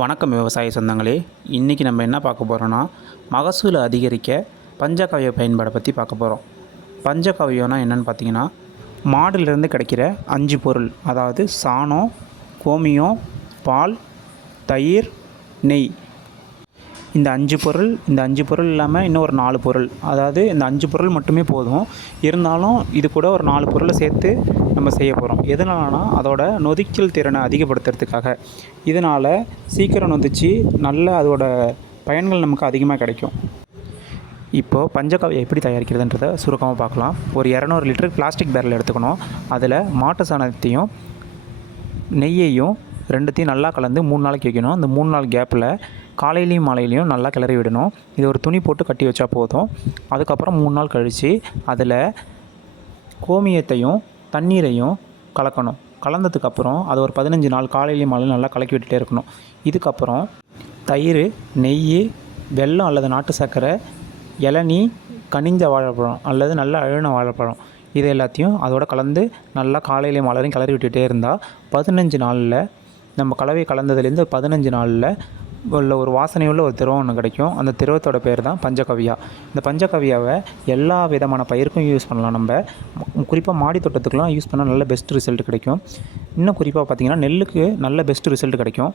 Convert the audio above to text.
வணக்கம் விவசாய சொந்தங்களே. இன்றைக்கி நம்ம என்ன பார்க்க போகிறோன்னா, மகசூலை அதிகரிக்க பஞ்சகாவிய பயன்பாடை பற்றி பார்க்க போகிறோம். பஞ்சகாவியம்னா என்னென்னு பார்த்தீங்கன்னா, மாடுலேருந்து கிடைக்கிற 5 பொருள், அதாவது சாணம், கோமியம், பால், தயிர், நெய். இந்த 5 பொருள் இல்லாமல் இன்னும் ஒரு 4 பொருள், அதாவது இந்த 5 பொருள் மட்டுமே போதும். இருந்தாலும் இது கூட ஒரு 4 பொருளை சேர்த்து நம்ம செய்ய போகிறோம். எதனாலனா அதோட நொதிக்கல் திறனை அதிகப்படுத்துறதுக்காக. இதனால் சீக்கிரம் நொதிச்சு நல்ல அதோட பயன்கள் நமக்கு அதிகமாக கிடைக்கும். இப்போது பஞ்சகாவியை எப்படி தயாரிக்கிறதுன்றதை சுருக்கமாக பார்க்கலாம். ஒரு 200 லிட்டர் பிளாஸ்டிக் பேரல் எடுத்துக்கணும். அதில் மாட்டு சாணத்தையும் நெய்யையும் ரெண்டுத்தையும் நல்லா கலந்து 3 நாளைக்கு வைக்கணும். அந்த 3 நாள் கேப்பில் காலையிலையும் மாலையிலையும் நல்லா கிளறி விடணும். இது ஒரு துணி போட்டு கட்டி வச்சா போதும். அதுக்கப்புறம் 3 நாள் கழித்து அதில் கோமியத்தையும் தண்ணீரையும் கலக்கணும். கலந்ததுக்கப்புறம் அது ஒரு 15 நாள் காலையிலையும் மாலையிலையும் நல்லா கலக்கி விட்டுட்டே இருக்கணும். இதுக்கப்புறம் தயிர், நெய், வெல்லம் அல்லது நாட்டு சர்க்கரை, இளநீ, கனிந்த வாழைப்பழம் அல்லது நல்ல அழுகின வாழைப்பழம், இது எல்லாத்தையும் அதோட கலந்து நல்லா காலையிலையும் மாலையிலையும் கிளறி விட்டுகிட்டே இருந்தால் 15 நாளில் நம்ம கலவை கலந்ததுலேருந்து 15 நாளில் உள்ள ஒரு வாசனையுள்ள ஒரு திரவம் ஒன்று கிடைக்கும். அந்த திரவத்தோட பேர் தான் பஞ்சகவ்யா. இந்த பஞ்சகவ்யாவை எல்லா விதமான பயிருக்கும் யூஸ் பண்ணலாம். நம்ம குறிப்பாக மாடி தோட்டத்துக்குலாம் யூஸ் பண்ணால் நல்ல பெஸ்ட் ரிசல்ட் கிடைக்கும். இன்னும் குறிப்பாக பார்த்திங்கன்னா நெல்லுக்கு நல்ல பெஸ்ட் ரிசல்ட் கிடைக்கும்.